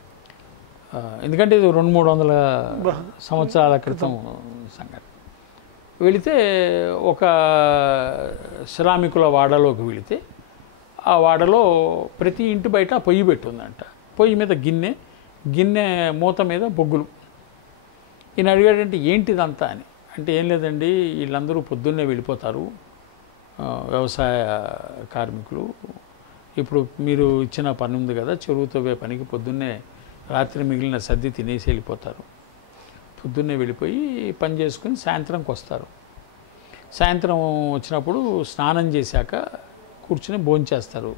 ఎందుకంటే ఇది 200-300 సంవత్సరాల క్రితం సంగతి. వెళితే ఒక శ్రామికుల వాడలోకి వెళితే ఆ వాడలో ప్రతి ఇంటి బయట పొయ్యి పెట్టి ఉందంట. పొయ్యి మీద గిన్నె మూత మీద బొగ్గులు. ఈయన అడిగాడంటే ఏంటిదంతా అని. అంటే ఏం లేదండి, వీళ్ళందరూ పొద్దున్నే వెళ్ళిపోతారు, వ్యవసాయ కార్మికులు. ఇప్పుడు మీరు ఇచ్చిన పని ఉంది కదా, చెరువు తవ్వే పనికి పొద్దున్నే రాత్రి మిగిలిన సర్ది తినేసి వెళ్ళిపోతారు. పొద్దున్నే వెళ్ళిపోయి పని చేసుకుని సాయంత్రంకి వస్తారు. సాయంత్రం వచ్చినప్పుడు స్నానం చేశాక కూర్చుని భోంచేస్తారు.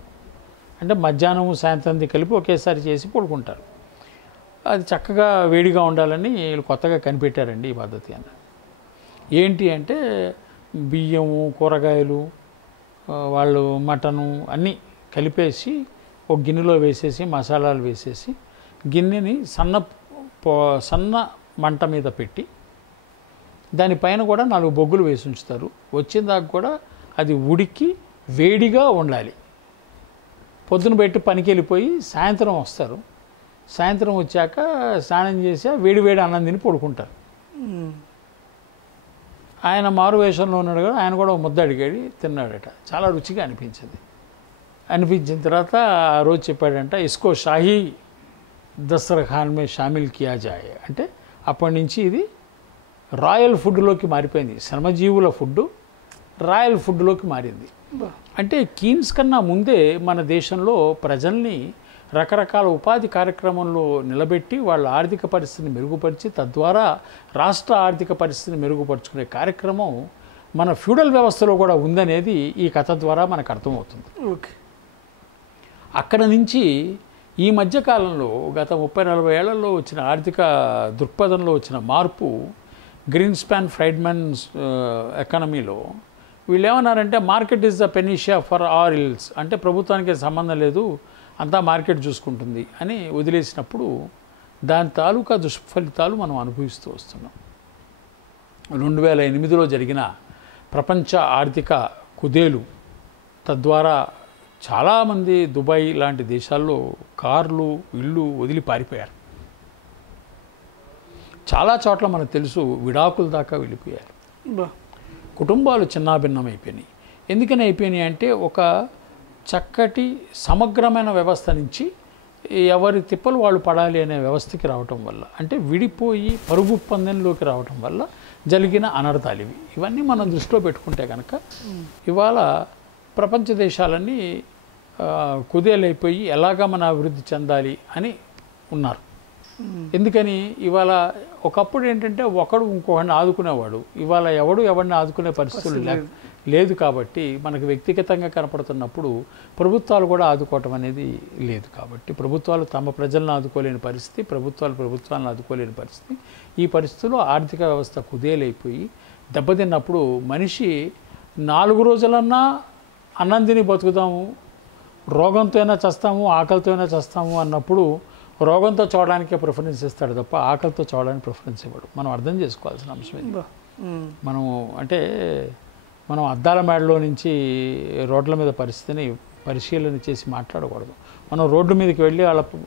అంటే మధ్యాహ్నం సాయంత్రంది కలిపి ఒకేసారి చేసి పడుకుంటారు. అది చక్కగా వేడిగా ఉండాలని వీళ్ళు కొత్తగా కనిపెట్టారండి ఈ పద్ధతి అన్న. ఏంటి అంటే బియ్యము, కూరగాయలు, వాళ్ళు మటను అన్నీ కలిపేసి ఒక గిన్నెలో వేసేసి మసాలాలు వేసేసి గిన్నెని సన్న మంట మీద పెట్టి దానిపైన కూడా 4 బొగ్గులు వేసి ఉంచుతారు. వచ్చిన దాకా కూడా అది ఉడికి వేడిగా ఉండాలి. పొద్దున పెట్టి పనికి వెళ్ళిపోయి సాయంత్రం వస్తారు. సాయంత్రం వచ్చాక స్నానం చేసి వేడి అన్నం తిని పడుకుంటారు. ఆయన మారు వేషంలో ఉన్నాడు కదా, ఆయన కూడా ముద్ద అడిగాడు, తిన్నాడట. చాలా రుచిగా అనిపించిన తర్వాత ఆ రోజు చెప్పాడంట, ఇస్కో షాహీ దస్తరఖాన్ మే షామిల్ కియా జాయే. అంటే అప్పటి నుంచి ఇది రాయల్ ఫుడ్లోకి మారిపోయింది. శ్రమజీవుల ఫుడ్ రాయల్ ఫుడ్లోకి మారింది. అంటే కీన్స్ కన్నా ముందే మన దేశంలో ప్రజల్ని రకరకాల ఉపాధి కార్యక్రమంలో నిలబెట్టి వాళ్ళ ఆర్థిక పరిస్థితిని మెరుగుపరిచి తద్వారా రాష్ట్ర ఆర్థిక పరిస్థితిని మెరుగుపరుచుకునే కార్యక్రమం మన ఫ్యూడల్ వ్యవస్థలో కూడా ఉందనేది ఈ కథ ద్వారా మనకు అర్థమవుతుంది. ఓకే, అక్కడ నుంచి ఈ మధ్యకాలంలో గత 30-40 ఏళ్లలో వచ్చిన ఆర్థిక దృక్పథంలో వచ్చిన మార్పు, గ్రీన్స్పాన్ ఫ్రైడ్మన్ ఎకానమీలో వీళ్ళు ఏమన్నారంటే market is the panacea for all ills. అంటే ప్రభుత్వానికి సంబంధం లేదు, అంతా మార్కెట్ చూసుకుంటుంది అని వదిలేసినప్పుడు దాని తాలూకా దుష్ఫలితాలు మనం అనుభవిస్తూ వస్తున్నాం. 2008లో జరిగిన ప్రపంచ ఆర్థిక కుదేలు తద్వారా చాలామంది దుబాయ్ లాంటి దేశాల్లో కార్లు ఇళ్ళు వదిలి పారిపోయారు. చాలా చోట్ల మనకు తెలుసు విడాకుల దాకా వెళ్ళిపోయారు. కుటుంబాలు చిన్నాభిన్నమైపోయినాయి. ఎందుకని అయిపోయినాయి అంటే ఒక చక్కటి సమగ్రమైన వ్యవస్థ నుంచి ఎవరి తిప్పలు వాళ్ళు పడాలి అనే వ్యవస్థకి రావటం వల్ల, అంటే విడిపోయి పరుగు పందెంలోకి రావటం వల్ల జరిగిన అనర్థాలు ఇవి. ఇవన్నీ మనం దృష్టిలో పెట్టుకుంటే కనుక ఇవాళ ప్రపంచ దేశాలన్నీ కుదేలైపోయి ఎలాగా మన అభివృద్ధి చెందాలి అని ఉన్నారు. ఎందుకని ఇవాళ ఒకప్పుడు ఏంటంటే ఒకడు ఇంకొకడిని ఆదుకునేవాడు, ఇవాళ ఎవరిని ఆదుకునే పరిస్థితులు లేదు. కాబట్టి మనకు వ్యక్తిగతంగా కనపడుతున్నప్పుడు ప్రభుత్వాలు కూడా ఆదుకోవటం అనేది లేదు. కాబట్టి ప్రభుత్వాలు తమ ప్రజలను ఆదుకోలేని పరిస్థితి, ప్రభుత్వాలను ఆదుకోలేని పరిస్థితి. ఈ పరిస్థితుల్లో ఆర్థిక వ్యవస్థ కుదేలైపోయి దెబ్బతిన్నప్పుడు మనిషి 4 రోజులన్నా అన్నం తిని బతుకుతాము, రోగంతో అయినా చస్తాము, ఆకలితో అయినా చస్తాము అన్నప్పుడు రోగంతో చూడడానికే ప్రిఫరెన్స్ ఇస్తాడు తప్ప ఆకలితో చూడడానికి ప్రిఫరెన్స్ ఇవ్వడు. మనం అర్థం చేసుకోవాల్సిన అంశం ఇది. మనం అద్దాల మేడలో నుంచి రోడ్ల మీద పరిస్థితిని పరిశీలన చేసి మాట్లాడకూడదు. మనం రోడ్డు మీదకి వెళ్ళి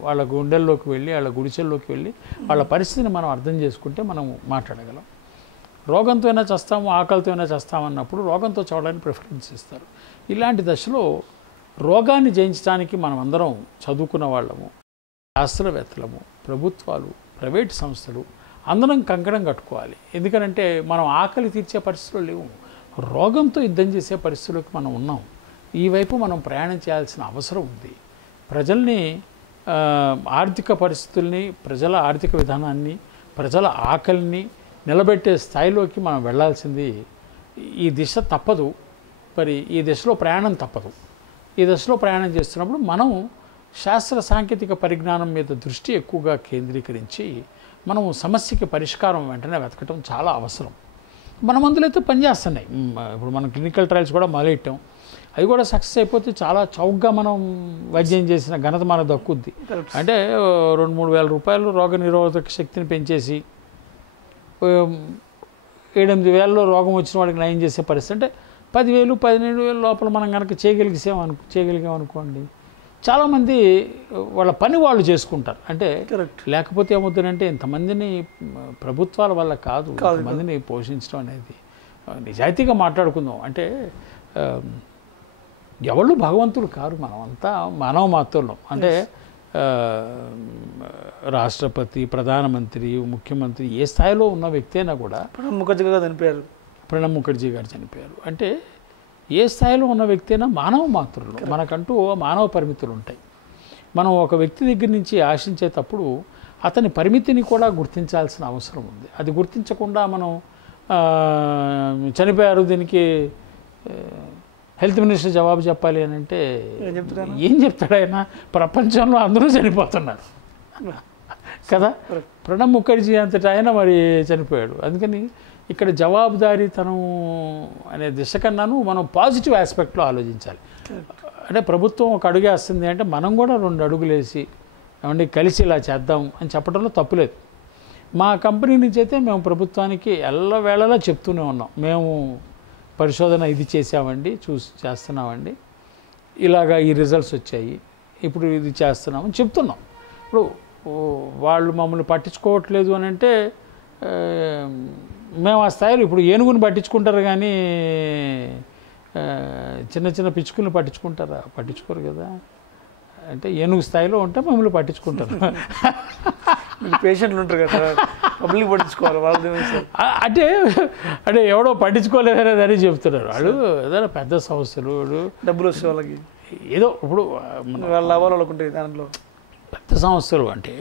వాళ్ళ గుండెల్లోకి వెళ్ళి వాళ్ళ గుడిసెల్లోకి వెళ్ళి వాళ్ళ పరిస్థితిని మనం అర్థం చేసుకుంటే మనం మాట్లాడగలం. రోగంతో అయినా చస్తాము, ఆకలితో అయినా చస్తామన్నప్పుడు రోగంతో చూడడానికి ప్రిఫరెన్స్ ఇస్తారు. ఇలాంటి దశలో రోగాన్ని జయించడానికి మనం అందరం చదువుకున్న వాళ్ళము, శాస్త్రవేత్తలము, ప్రభుత్వాలు, ప్రైవేట్ సంస్థలు అందరం కంకణం కట్టుకోవాలి. ఎందుకనంటే మనం ఆకలి తీర్చే పరిస్థితులు లేవు, రోగంతో యుద్ధం చేసే పరిస్థితులకు మనం ఉన్నాం. ఈ వైపు మనం ప్రయాణం చేయాల్సిన అవసరం ఉంది. ప్రజల్ని ఆర్థిక పరిస్థితుల్ని, ప్రజల ఆర్థిక విధానాన్ని, ప్రజల ఆకలిని నిలబెట్టే స్థాయిలోకి మనం వెళ్ళాల్సింది. ఈ దిశ తప్పదు, మరి ఈ దిశలో ప్రయాణం తప్పదు. ఈ దశలో ప్రయాణం చేస్తున్నప్పుడు మనం శాస్త్ర సాంకేతిక పరిజ్ఞానం మీద దృష్టి ఎక్కువగా కేంద్రీకరించి మనం సమస్యకి పరిష్కారం వెంటనే వెతకటం చాలా అవసరం. మన మందులు అయితే పనిచేస్తున్నాయి. ఇప్పుడు మనం క్లినికల్ ట్రయల్స్ కూడా మొదలెట్టాం. అవి కూడా సక్సెస్ అయిపోతే చాలా చౌకగా మనం వైద్యం చేసిన ఘనత మనకు దక్కుద్ది. అంటే 2-3 వేల రూపాయలు రోగ నిరోధక శక్తిని పెంచేసి 7-8 వేలలో రోగం వచ్చిన వాడికి నయం చేసే పరిస్థితి. అంటే 10,000-17,000 లోపల మనం కనుక చేయగలిగామనుకోండి, చాలామంది వాళ్ళ పని వాళ్ళు చేసుకుంటారు. అంటే లేకపోతే ఏమవుతుందంటే ఇంతమందిని ప్రభుత్వాల వల్ల కాదు, ఇంతమందిని పోషించడం అనేది. నిజాయితీగా మాట్లాడుకుందాం. అంటే ఎవళ్ళు భగవంతులు కారు, మనం అంతా మానవ మాత్రులం. అంటే రాష్ట్రపతి, ప్రధానమంత్రి, ముఖ్యమంత్రి ఏ స్థాయిలో ఉన్న వ్యక్తి అయినా కూడా ప్రణబ్ ముఖర్జీ గారు చనిపోయారు. అంటే ఏ స్థాయిలో ఉన్న వ్యక్తి అయినా మానవ మాత్రులు, మనకంటూ మానవ పరిమితులు ఉంటాయి. మనం ఒక వ్యక్తి దగ్గర నుంచి ఆశించేటప్పుడు అతని పరిమితిని కూడా గుర్తించాల్సిన అవసరం ఉంది. అది గుర్తించకుండా మనం చనిపోయారు, దీనికి హెల్త్ మినిస్టర్ జవాబు చెప్పాలి అని అంటే ఏం చెప్తాడు ఆయన? ప్రపంచంలో అందరూ చనిపోతున్నారు కదా. ప్రణబ్ ముఖర్జీ అంతటా ఆయన మరి చనిపోయాడు. అందుకని ఇక్కడ జవాబుదారీతనం అనే దిశ కన్నాను మనం పాజిటివ్ ఆస్పెక్ట్లో ఆలోచించాలి. అంటే ప్రభుత్వం ఒక అడుగు వేస్తుంది అంటే మనం కూడా 2 అడుగులు వేసి ఏమంటే కలిసి ఇలా చేద్దాం అని చెప్పడంలో తప్పులేదు. మా కంపెనీ నుంచి అయితే మేము ప్రభుత్వానికి ఎల్లవేళలా చెప్తూనే ఉన్నాం, మేము పరిశోధన ఇది చేసామండి, చేస్తున్నామండి, ఇలాగా ఈ రిజల్ట్స్ వచ్చాయి, ఇప్పుడు ఇది చేస్తున్నామని చెప్తున్నాం. ఇప్పుడు వాళ్ళు మమ్మల్ని పట్టించుకోవట్లేదు అని అంటే మేము ఆ స్థాయిలో ఇప్పుడు ఏనుగుని పట్టించుకుంటారు కానీ చిన్న పిచ్చుకుని పట్టించుకోరు కదా. అంటే ఏనుగు స్థాయిలో ఉంటే మమ్మల్ని పట్టించుకుంటారు. పేషెంట్లు ఉంటారు కదా, పబ్లిక్ పట్టించుకోవాలి వాళ్ళు. అంటే ఎవడో పట్టించుకోలేదనేది అని చెప్తున్నారు వాళ్ళు. ఏదైనా పెద్ద సమస్యలు, డబ్బులు వచ్చే వాళ్ళకి ఏదో ఇప్పుడు వాళ్ళ లాభాలు వాళ్ళకు ఉంటాయి, దాంట్లో పెద్ద సమస్యలు అంటే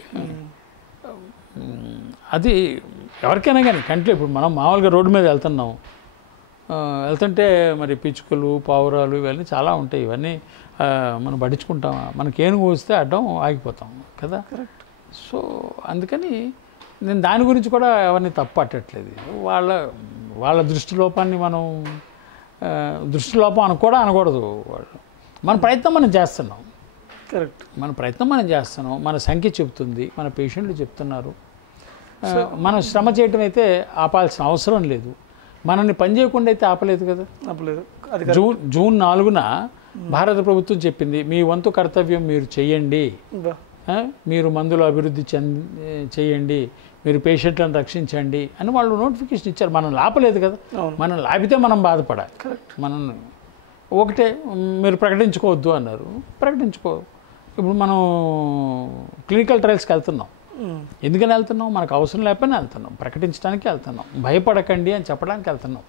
అది ఎవరికైనా కానీ కంట్లో. ఇప్పుడు మనం మామూలుగా రోడ్డు మీద వెళ్తుంటే మరి పిచ్చుకలు, పావురాలు ఇవన్నీ చాలా ఉంటాయి. ఇవన్నీ మనం పట్టించుకుంటామా? మనకి ఏనుగు వస్తే అడ్డం ఆగిపోతాం కదా. సో అందుకని నేను దాని గురించి కూడా ఎవరిని తప్పు పట్టట్లేదు. వాళ్ళ దృష్టిలోపాన్ని మనం దృష్టిలోపం అనకూడదు. మన ప్రయత్నం మనం చేస్తున్నాం. కరెక్ట్, మన ప్రయత్నం మనం చేస్తున్నాం. మన సంఖ్య చెప్తుంది, మన పేషెంట్లు చెప్తున్నారు. మనం శ్రమ చేయటం అయితే ఆపాల్సిన అవసరం లేదు. మనల్ని పని చేయకుండా అయితే ఆపలేదు కదా. ఆపలేదు. జూన్ 4న భారత ప్రభుత్వం చెప్పింది మీ వంతు కర్తవ్యం మీరు చేయండి, మీరు మందులు అభివృద్ధి చేయండి, మీరు పేషెంట్లను రక్షించండి అని వాళ్ళు నోటిఫికేషన్ ఇచ్చారు. మనం లాపలేదు కదా, మనం లాపితే మనం బాధపడాలి. మనం ఒకటే మీరు ప్రకటించుకోవద్దు అన్నారు, ప్రకటించుకో. ఇప్పుడు మనం క్లినికల్ ట్రయల్స్కి వెళ్తున్నాం. ఎందుకని వెళ్తున్నాం? మనకు అవసరం లేకపోయినా వెళ్తున్నాం, ప్రకటించడానికి వెళ్తున్నాం, భయపడకండి అని చెప్పడానికి వెళ్తున్నాం.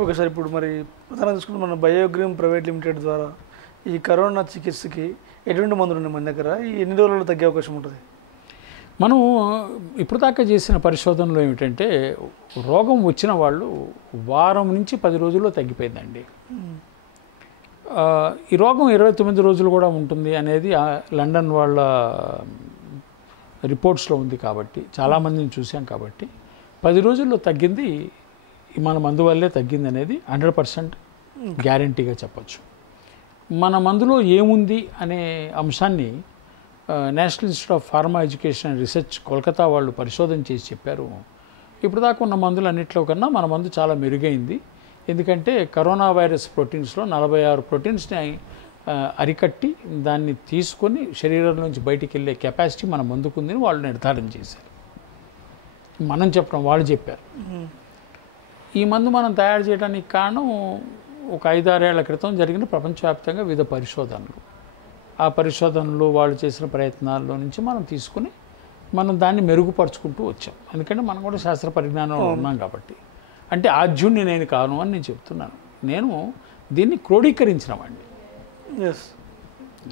ఓకే సార్, ఇప్పుడు మరి ప్రధానంగా చూసుకుంటే మన బయోగ్రీమ్ ప్రైవేట్ లిమిటెడ్ ద్వారా ఈ కరోనా చికిత్సకి ఎటువంటి మందులు ఉన్నాయి మన దగ్గర? ఎన్ని రోజుల్లో తగ్గే అవకాశం ఉంటుంది? మనం ఇప్పుడు దాకా చేసిన పరిశోధనలో ఏమిటంటే రోగం వచ్చిన వాళ్ళు వారం నుంచి 10 రోజుల్లో తగ్గిపోయిందండి. ఈ రోగం 29 రోజులు కూడా ఉంటుంది అనేది లండన్ వాళ్ళ రిపోర్ట్స్లో ఉంది. కాబట్టి చాలామందిని చూసాం. కాబట్టి 10 రోజుల్లో తగ్గింది మన మందు వల్లే తగ్గింది అనేది 100% గ్యారంటీగా చెప్పచ్చు. మన మందులో ఏముంది అనే అంశాన్ని national institute of pharma education and research Kolkata వాళ్ళు పరిశోధన చేసి చెప్పారు. ఇప్పుడు దాకా ఉన్న మందులు అన్నింటిలో కన్నా మన మందు చాలా మెరుగైంది. ఎందుకంటే కరోనా వైరస్ ప్రోటీన్స్లో 46 ప్రోటీన్స్ని అరికట్టి దాన్ని తీసుకొని శరీరం నుంచి బయటికి వెళ్ళే కెపాసిటీ మన మందుకుందని వాళ్ళు నిర్ధారణ చేశారు. మనం చెప్పడం వాళ్ళు చెప్పారు. ఈ మందు మనం తయారు చేయడానికి కారణం ఒక 5-6 ఏళ్ల క్రితం జరిగిన ప్రపంచవ్యాప్తంగా వివిధ పరిశోధనలు. ఆ పరిశోధనలు వాళ్ళు చేసిన ప్రయత్నాల్లో నుంచి మనం తీసుకుని మనం దాన్ని మెరుగుపరుచుకుంటూ వచ్చాం. ఎందుకంటే మనం కూడా శాస్త్ర పరిజ్ఞానంలో ఉన్నాం కాబట్టి. అంటే ఆద్యుణ్ణి నేను కాను అని నేను చెప్తున్నాను. నేను దీన్ని క్రోడీకరించిన వాడిని.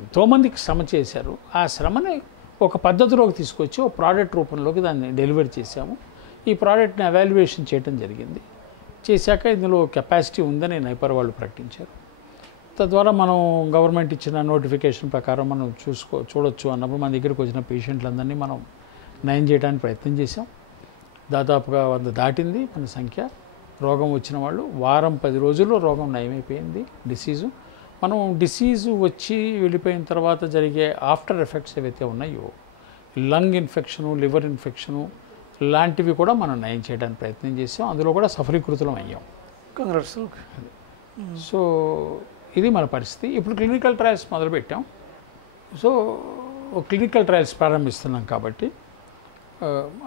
ఎంతోమందికి శ్రమ చేశారు. ఆ శ్రమని ఒక పద్ధతిలోకి తీసుకొచ్చి ఒక ప్రోడక్ట్ రూపంలోకి దాన్ని డెలివరీ చేశాము. ఈ ప్రోడక్ట్ని ఎవాల్యుయేషన్ చేయడం జరిగింది. చేశాక ఇందులో కెపాసిటీ ఉందని నైపర్ వాళ్ళు ప్రకటించారు. తద్వారా మనం గవర్నమెంట్ ఇచ్చిన నోటిఫికేషన్ ప్రకారం మనం చూడొచ్చు అన్నప్పుడు మన దగ్గరికి వచ్చిన పేషెంట్లందరినీ మనం నయం చేయడానికి ప్రయత్నం చేశాం. దాదాపుగా 100 దాటింది మన సంఖ్య. రోగం వచ్చిన వాళ్ళు వారం 10 రోజుల్లో రోగం నయమైపోయింది. మనం డిసీజు వచ్చి వెళ్ళిపోయిన తర్వాత జరిగే ఆఫ్టర్ ఎఫెక్ట్స్ ఏవైతే ఉన్నాయో లంగ్ ఇన్ఫెక్షను, లివర్ ఇన్ఫెక్షను లాంటివి కూడా మనం నయం చేయడానికి ప్రయత్నం చేసాం. అందులో కూడా సఫలీకృతులం అయ్యాం. కంగ్రాట్స్. సో ఇది మన పరిస్థితి. ఇప్పుడు క్లినికల్ ట్రయల్స్ మొదలుపెట్టాం. సో క్లినికల్ ట్రయల్స్ ప్రారంభిస్తున్నాం. కాబట్టి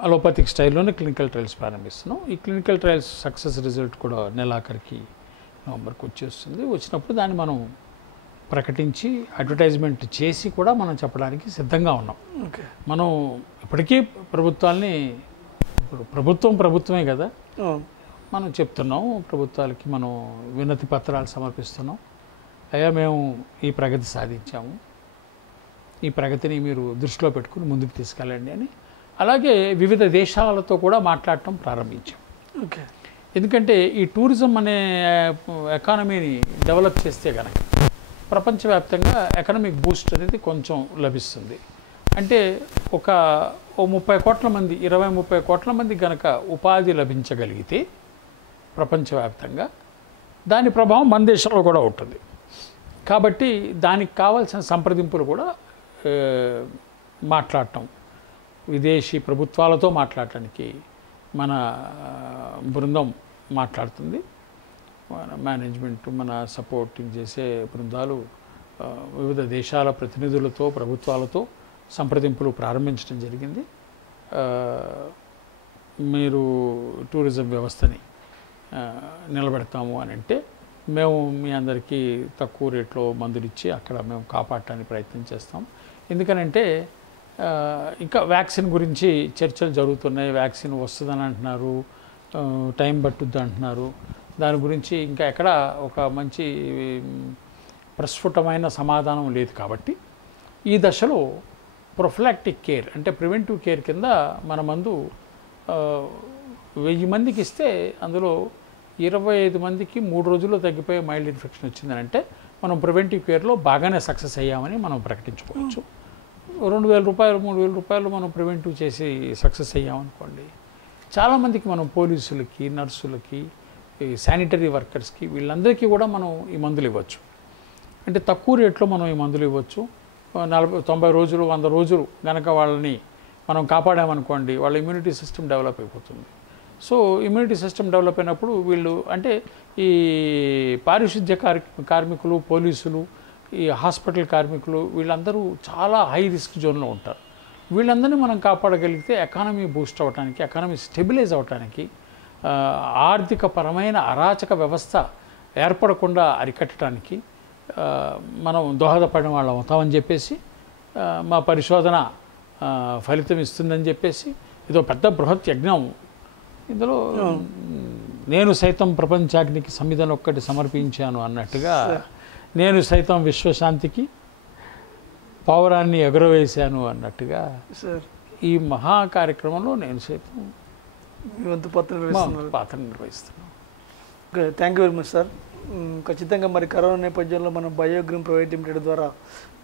అలోపతిక్ స్టైల్లోనే క్లినికల్ ట్రయల్స్ ప్రారంభిస్తున్నాం. ఈ క్లినికల్ ట్రయల్స్ సక్సెస్ రిజల్ట్ కూడా నెలాఖరికి నవంబర్కి వచ్చేస్తుంది. వచ్చినప్పుడు దాన్ని మనం ప్రకటించి అడ్వర్టైజ్మెంట్ చేసి కూడా మనం చెప్పడానికి సిద్ధంగా ఉన్నాం. మనం ఇప్పటికీ ప్రభుత్వాల్ని, ప్రభుత్వమే కదా, మనం చెప్తున్నాం ప్రభుత్వాలకి, మనం వినతి పత్రాలు సమర్పిస్తున్నాం. అయ్యా మేము ఈ ప్రగతి సాధించాము, ఈ ప్రగతిని మీరు దృష్టిలో పెట్టుకుని ముందుకు తీసుకెళ్ళండి అని. అలాగే వివిధ దేశాలతో కూడా మాట్లాడటం ప్రారంభించాం. ఎందుకంటే ఈ టూరిజం అనే ఎకానమీని డెవలప్ చేస్తే కనుక ప్రపంచవ్యాప్తంగా ఎకనామిక్ బూస్ట్ అనేది కొంచెం లభిస్తుంది. అంటే ఒక 30 కోట్ల మంది, 20-30 కోట్ల మంది కనుక ఉపాధి లభించగలిగితే ప్రపంచవ్యాప్తంగా దాని ప్రభావం మన దేశంలో కూడా ఉంటుంది. కాబట్టి దానికి కావాల్సిన సంప్రదింపులు కూడా మాట్లాడటం, విదేశీ ప్రభుత్వాలతో మాట్లాడటానికి మన బృందం మాట్లాడుతుంది. మన మేనేజ్మెంట్, మన సపోర్టింగ్ చేసే బృందాలు వివిధ దేశాల ప్రతినిధులతో, ప్రభుత్వాలతో సంప్రదింపులు ప్రారంభించడం జరిగింది. మీరు టూరిజం వ్యవస్థని నిలబెడతాము అని అంటే మేము మీ అందరికీ తక్కువ రేట్లో మందులు ఇచ్చి అక్కడ మేము కాపాడటానికి ప్రయత్నం చేస్తాం. ఎందుకనంటే ఇంకా వ్యాక్సిన్ గురించి చర్చలు జరుగుతున్నాయి. వ్యాక్సిన్ వస్తుందని అంటున్నారు, టైం పట్టుద్ది అంటున్నారు. దాని గురించి ఇంకా ఎక్కడ ఒక మంచి ప్రస్ఫుటమైన సమాధానం లేదు. కాబట్టి ఈ దశలో ప్రొఫిలాక్టిక్ కేర్ అంటే ప్రివెంటివ్ కేర్ కింద మన మందు 1000 మందికి ఇస్తే అందులో 25 మందికి 3 రోజుల్లో తగ్గిపోయే మైల్డ్ ఇన్ఫెక్షన్ వచ్చిందని అంటే మనం ప్రివెంటివ్ కేర్లో బాగానే సక్సెస్ అయ్యామని మనం ప్రకటించుకోవచ్చు. 2000 రూపాయలు, 3000 రూపాయలు మనం ప్రివెంటివ్ చేసి సక్సెస్ అయ్యామనుకోండి, చాలామందికి మనం పోలీసులకి, నర్సులకి, శానిటరీ వర్కర్స్కి వీళ్ళందరికీ కూడా మనం ఈ మందులు ఇవ్వచ్చు. అంటే తక్కువ రేట్లో మనం ఈ మందులు ఇవ్వచ్చు. 90 రోజులు, 100 రోజులు కనుక వాళ్ళని మనం కాపాడామనుకోండి, వాళ్ళ ఇమ్యూనిటీ సిస్టమ్ డెవలప్ అయిపోతుంది. సో ఇమ్యూనిటీ సిస్టమ్ డెవలప్ అయినప్పుడు వీళ్ళు అంటే ఈ పారిశుద్ధ్య కార్మికులు, పోలీసులు, ఈ హాస్పిటల్ కార్మికులు వీళ్ళందరూ చాలా హై రిస్క్ జోన్లో ఉంటారు. వీళ్ళందరినీ మనం కాపాడగలిగితే ఎకానమీ బూస్ట్ అవ్వడానికి, ఎకానమీ స్టెబిలైజ్ అవ్వడానికి, ఆర్థిక పరమైన అరాచక వ్యవస్థ ఏర్పడకుండా అరికట్టడానికి మనం దోహదపడిన వాళ్ళం అవుతామని చెప్పేసి మా పరిశోధన ఫలితం ఇస్తుందని చెప్పేసి ఇదో పెద్ద బృహత్ యజ్ఞం. ఇందులో నేను సైతం ప్రపంచాగ్నికి సమిధను ఒక్కటి సమర్పించాను అన్నట్టుగా నేను సైతం విశ్వశాంతికి పౌరాన్ని ఎగురవేశాను అన్నట్టుగా ఈ మహా కార్యక్రమంలో నేను సైతం పాత్ర నిర్వహిస్తున్నాను. Okay, thank you very much sir. ఖచ్చితంగా మరి కరోనా నేపథ్యంలో మనం బయోగ్రీన్ ప్రైవేట్ లిమిటెడ్ ద్వారా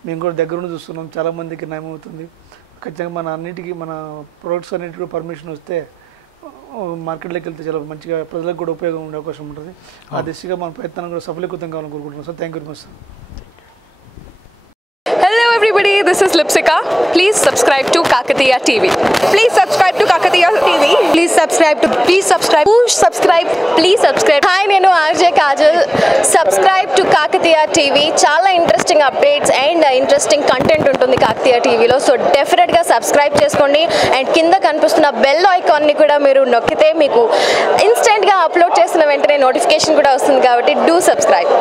మేము కూడా దగ్గరుండి చూస్తున్నాం, చాలామందికి నయమవుతుంది. ఖచ్చితంగా మన అన్నిటికీ మన ప్రొడక్ట్స్ అన్నిటికీ పర్మిషన్ వస్తే మార్కెట్లోకి వెళ్తే చాలా మంచిగా ప్రజలకు కూడా ఉపయోగం ఉండే అవకాశం ఉంటుంది. ఆ దిశగా మన ప్రయత్నం కూడా సఫలీకృతం కావాలని కోరుకుంటున్నాం sir. Thank you very much sir. Hello everybody, this is Lipsika. Please subscribe to Kakatiya TV. Please subscribe to Kakatiya TV. Please subscribe. Push subscribe. Please subscribe. Hi, nenu RJ Kajal. Subscribe to Kakatiya TV. Chala interesting updates and interesting content untundi Kakatiya TV lo. So definitely ga subscribe cheskondi and kinda kanipustunna bell icon ni kuda meeru nokkite meeku instant ga upload chesina ventane notification kuda vastundi kabatti do subscribe.